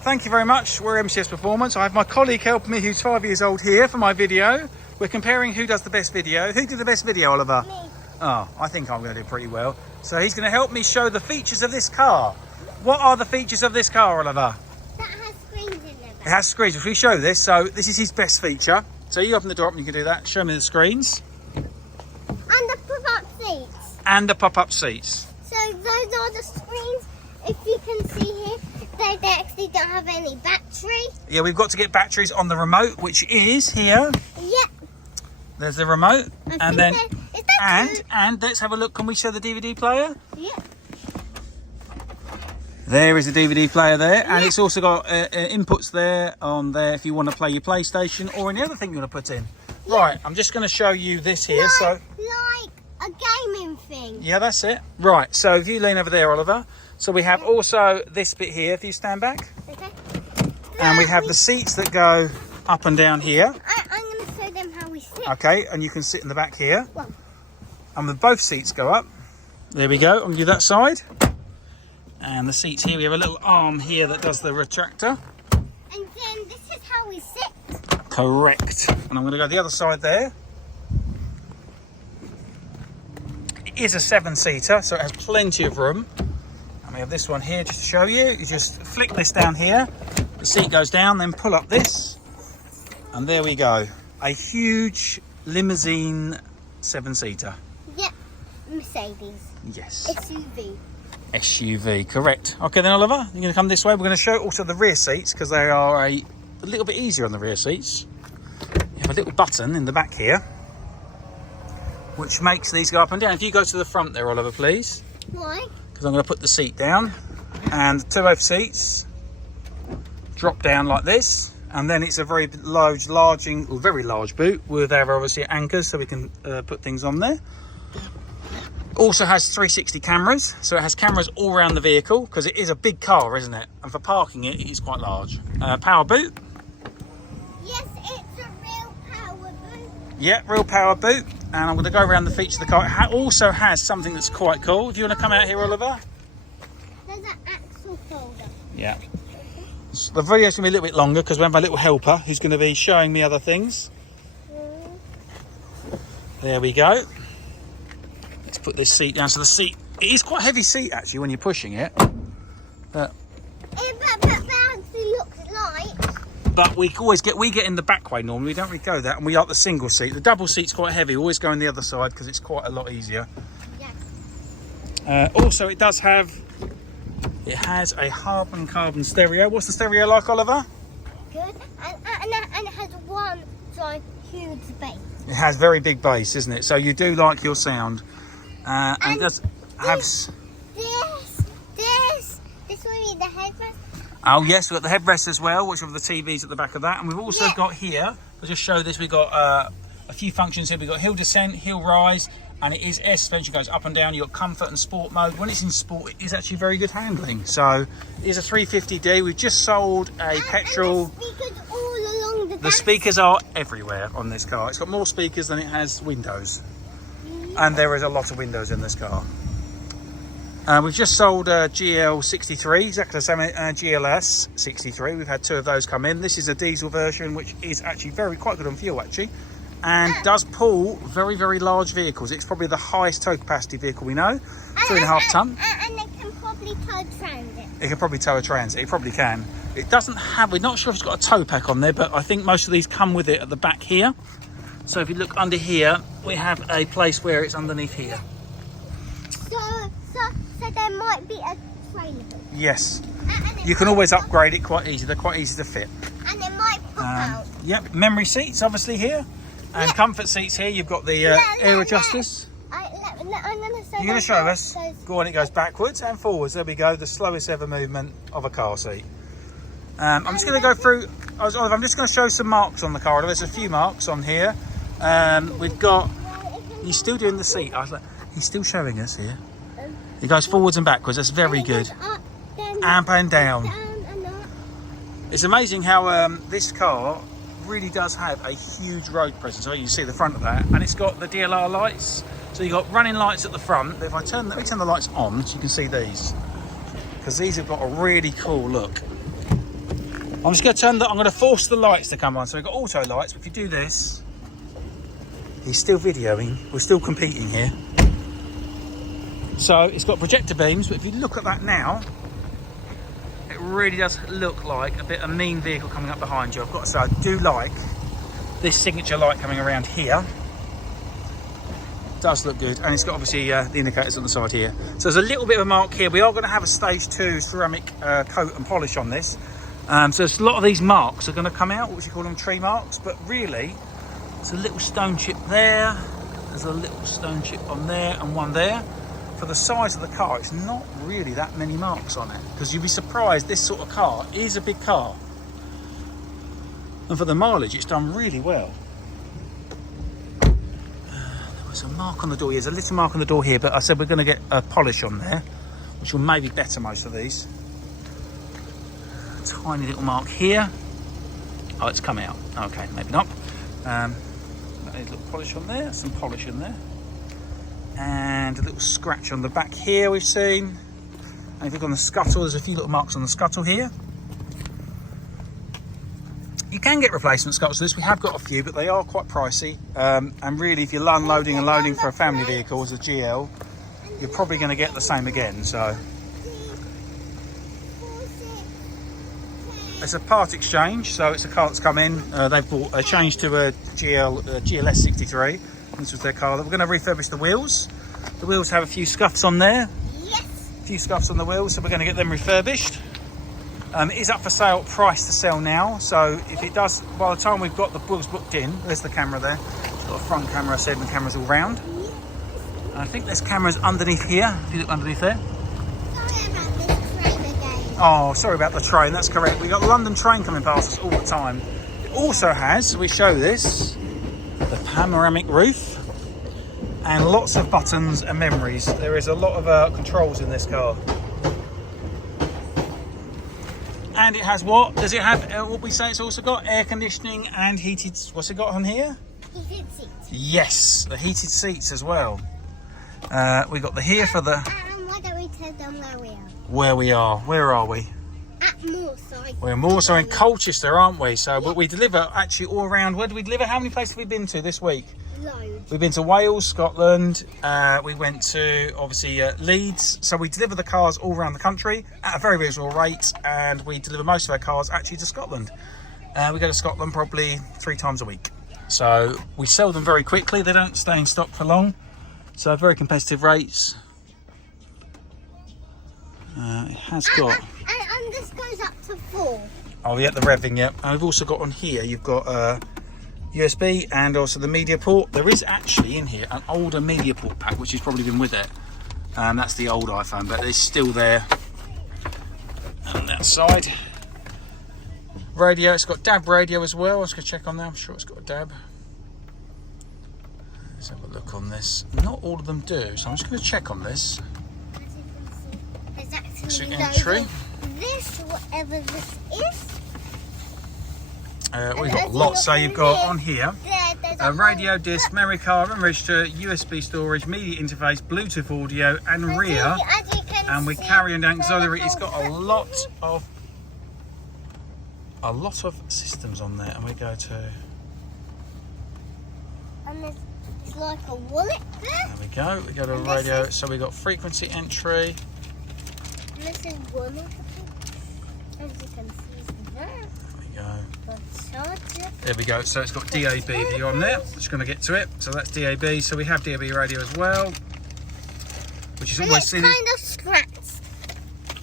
thank you very much. We're MCS Performance. I have my colleague helping me who's 5 years old here for my video. We're comparing who does the best video. Who did the best video, Oliver? Me. Oh, I think I'm going to do pretty well. So he's going to help me show the features of this car. What are the features of this car, Oliver? That has screens in there. It has screens. If we show this, so this is his best feature. So you open the door up and you can do that. Show me the screens. And the pop-up seats. And the pop-up seats. So those are the screens. If you can see here, they actually don't have any battery. Yeah, we've got to get batteries on the remote, which is here. Yep. There's the remote. And then, is that two? and let's have a look. Can we show the DVD player? Yep. There is a DVD player there, and it's also got inputs there on there if you want to play your PlayStation or any other thing you want to put in. Yeah. Right, I'm just going to show you this here. Like a gaming thing. Yeah, that's it. Right, so if you lean over there, Oliver. So we have also this bit here, if you stand back. Okay. And we have the seats that go up and down here. I'm going to show them how we sit. Okay, and you can sit in the back here. Well. And the both seats go up. There we go, on that side. And the seats here, we have a little arm here that does the retractor. And then this is how we sit. Correct. And I'm going to go the other side there. It is a 7-seater, so it has plenty of room. And we have this one here just to show you. You just flick this down here. The seat goes down, then pull up this. And there we go. A huge limousine 7-seater. Yep. Mercedes. Yes. SUV, correct. Okay then, Oliver, you're going to come this way. We're going to show also the rear seats because they are a little bit easier on the rear seats. You have a little button in the back here which makes these go up and down. If you go to the front there, Oliver, please. Why? Because I'm going to put the seat down and the two over seats drop down like this, and then it's a very large boot with our obviously anchors so we can put things on there. Also has 360 cameras, so it has cameras all around the vehicle because it is a big car, isn't it? And for parking it is quite large. Power boot. Yes, it's a real power boot. Yeah, real power boot. And I'm going to go around the features of the car. It also has something that's quite cool. If you want to come out here, Oliver. There's an axle folder. Yeah. So the video's going to be a little bit longer because we have a little helper who's going to be showing me other things. There we go. Let's put this seat down. So the seat, it is quite a heavy seat actually when you're pushing it. But actually looks light. But we get in the back way normally. We don't really go that, and we like the single seat. The double seat's quite heavy. We always go on the other side because it's quite a lot easier. Yeah. Also, it has a carbon stereo. What's the stereo like, Oliver? Good. And it has one giant huge bass. It has very big bass, isn't it? So you do like your sound. And it does have... This will be the headrest. Oh yes, we've got the headrest as well, which have the TVs at the back of that. And we've also got here, I'll just show this, we've got a few functions here. We've got hill descent, hill rise, and it is S suspension, goes up and down. You've got comfort and sport mode. When it's in sport, it is actually very good handling. So it is a 350D. We've just sold a petrol. And the speakers all along the speakers are everywhere on this car. It's got more speakers than it has windows. And there is a lot of windows in this car. We've just sold a GL63, exactly the same GLS 63. We've had two of those come in. This is a diesel version, which is actually quite good on fuel, actually, and does pull very, very large vehicles. It's probably the highest tow capacity vehicle we know, 3.5 ton. And it can probably tow transit. It can probably tow a transit. It probably can. It doesn't have. We're not sure if it's got a tow pack on there, but I think most of these come with it at the back here. So if you look under here, we have a place where it's underneath here. So there might be a trailer. Yes. You can always upgrade it quite easy. They're quite easy to fit. And it might pop out. Yep. Memory seats obviously here. And comfort seats here. You've got the air adjusters. I'm going to show You're going to show us? Go on, it goes backwards and forwards. There we go. The slowest ever movement of a car seat. I'm just going to go through. I'm just going to show some marks on the car. There's a few marks on here. We've got. He's still doing the seat. He's still showing us here. It goes forwards and backwards. That's very good. Up and down. It's amazing how this car really does have a huge road presence. So you see the front of that, and it's got the DLR lights. So you've got running lights at the front. If I turn, let me turn the lights on so you can see these, because these have got a really cool look. I'm just going to I'm going to force the lights to come on. So we've got auto lights, but if you do this, he's still videoing. We're still competing here. So it's got projector beams, but if you look at that now, it really does look like a bit of a mean vehicle coming up behind you. I've got to say, I do like this signature light coming around here. It does look good, and it's got obviously the indicators on the side here. So there's a little bit of a mark here. We are going to have a stage 2 ceramic coat and polish on this. So there's a lot of these marks are going to come out, what you call them, tree marks, but really there's a little stone chip there, there's a little stone chip on there and one there. For the size of the car, it's not really that many marks on it, because you'd be surprised, this sort of car is a big car, and for the mileage it's done really well. There was a mark on the door here, there's a little mark on the door here, but I said we're going to get a polish on there, which will maybe better most of these. A tiny little mark here. Oh, it's come out. Okay, maybe not. A little polish on there, some polish in there. And a little scratch on the back here we've seen. And if you look on the scuttle, there's a few little marks on the scuttle here. You can get replacement scuttles for this. We have got a few, but they are quite pricey. And really, if you're unloading and loading for a family vehicle as a GL, you're probably going to get the same again. So it's a part exchange, so it's a car that's come in. They've bought a change to a GLS 63. This was their car. We're going to refurbish the wheels. The wheels have a few scuffs on there. Yes. A few scuffs on the wheels, so we're going to get them refurbished. It is up for sale, price to sell now. So if it does, by the time we've got the wheels booked in, there's the camera there. It's got a front camera, 7 cameras all round. I think there's cameras underneath here. If you look underneath there. Sorry about this train again. Oh, sorry about the train. That's correct. We got the London train coming past us all the time. It also has, we show this, the panoramic roof and lots of buttons and memories. There is a lot of controls in this car. And it has what? Does it have what we say it's also got? Air conditioning and heated, what's it got on here? Heated seats. Yes, the heated seats as well. We got the here for the... Why don't we tell them where we are? Where we are. Where are we? At Moorside. We're more so in Colchester, aren't we? So, but we deliver actually all around. Where do we deliver? How many places have we been to this week? Loads. We've been to Wales, Scotland. We went to obviously Leeds. So we deliver the cars all around the country at a very reasonable rate, and we deliver most of our cars actually to Scotland. We go to Scotland probably 3 times a week. So we sell them very quickly. They don't stay in stock for long. So very competitive rates. It has got. And this goes up to 4. Oh, yeah, the revving, yeah. And we've also got on here, you've got USB and also the media port. There is actually in here an older media port pack, which has probably been with it. That's the old iPhone, but it's still there. And that side. Radio, it's got DAB radio as well. I was going to check on that. I'm sure it's got a DAB. Let's have a look on this. Not all of them do, so I'm just going to check on this. As you can see, there's actually Entry. loads of this, whatever this is. We've got lots. So you've got on here a radio disc, memory card, and register, USB storage, media interface, Bluetooth audio, and rear. And we carry on down auxiliary. It's got a lot of systems on there, and we go to. And there's it's like a wallet there. There we go. We go to radio. So we got frequency entry. And this is one of the things. As you can see there. There we go. The charger. There we go. So it's got DAB here on there. I'm just going to get to it. So that's DAB. So we have DAB radio as well, which is And always it's seen. kind of scratched.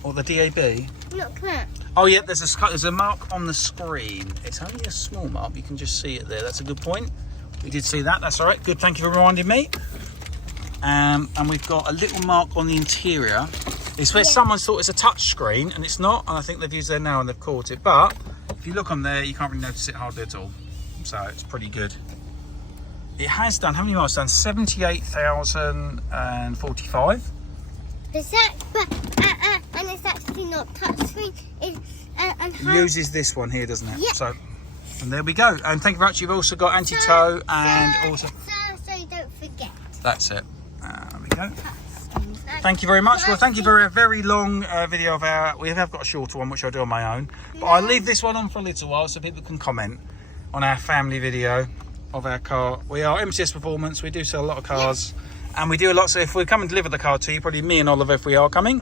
Or the DAB. Look that. Oh yeah, there's a mark on the screen. It's only a small mark. You can just see it there. That's a good point. We did see that. That's all right. Good. Thank you for reminding me. And we've got a little mark on the interior. It's where someone thought it's a touch screen, and it's not. And I think they've used there now and they've caught it. But if you look on there, you can't really notice it hardly at all. So it's pretty good. It has done, how many miles? Done 78,045. Is that, and it's actually not touchscreen. It Uses this one here, doesn't it? Yeah. So, and there we go. And thank you very much. You've also got anti-tow and also. So you don't forget. That's it. There we go. Touchscreens. Thank you very much. Well, thank you for a very long video of our... We have got a shorter one, which I'll do on my own. But I'll leave this one on for a little while so people can comment on our family video of our car. We are MCS Performance. We do sell a lot of cars. And we do a lot. So if we come and deliver the car to you, probably me and Oliver if we are coming.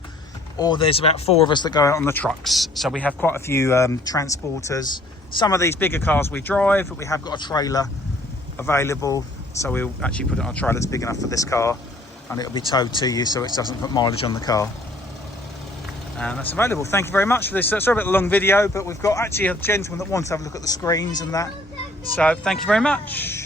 Or there's about 4 of us that go out on the trucks. So we have quite a few transporters. Some of these bigger cars we drive, but we have got a trailer available. So we'll actually put it on a trailer that's big enough for this car. And it'll be towed to you so it doesn't put mileage on the car. And that's available. Thank you very much for this. Sorry about the long video, but we've got actually a gentleman that wants to have a look at the screens and that. So thank you very much.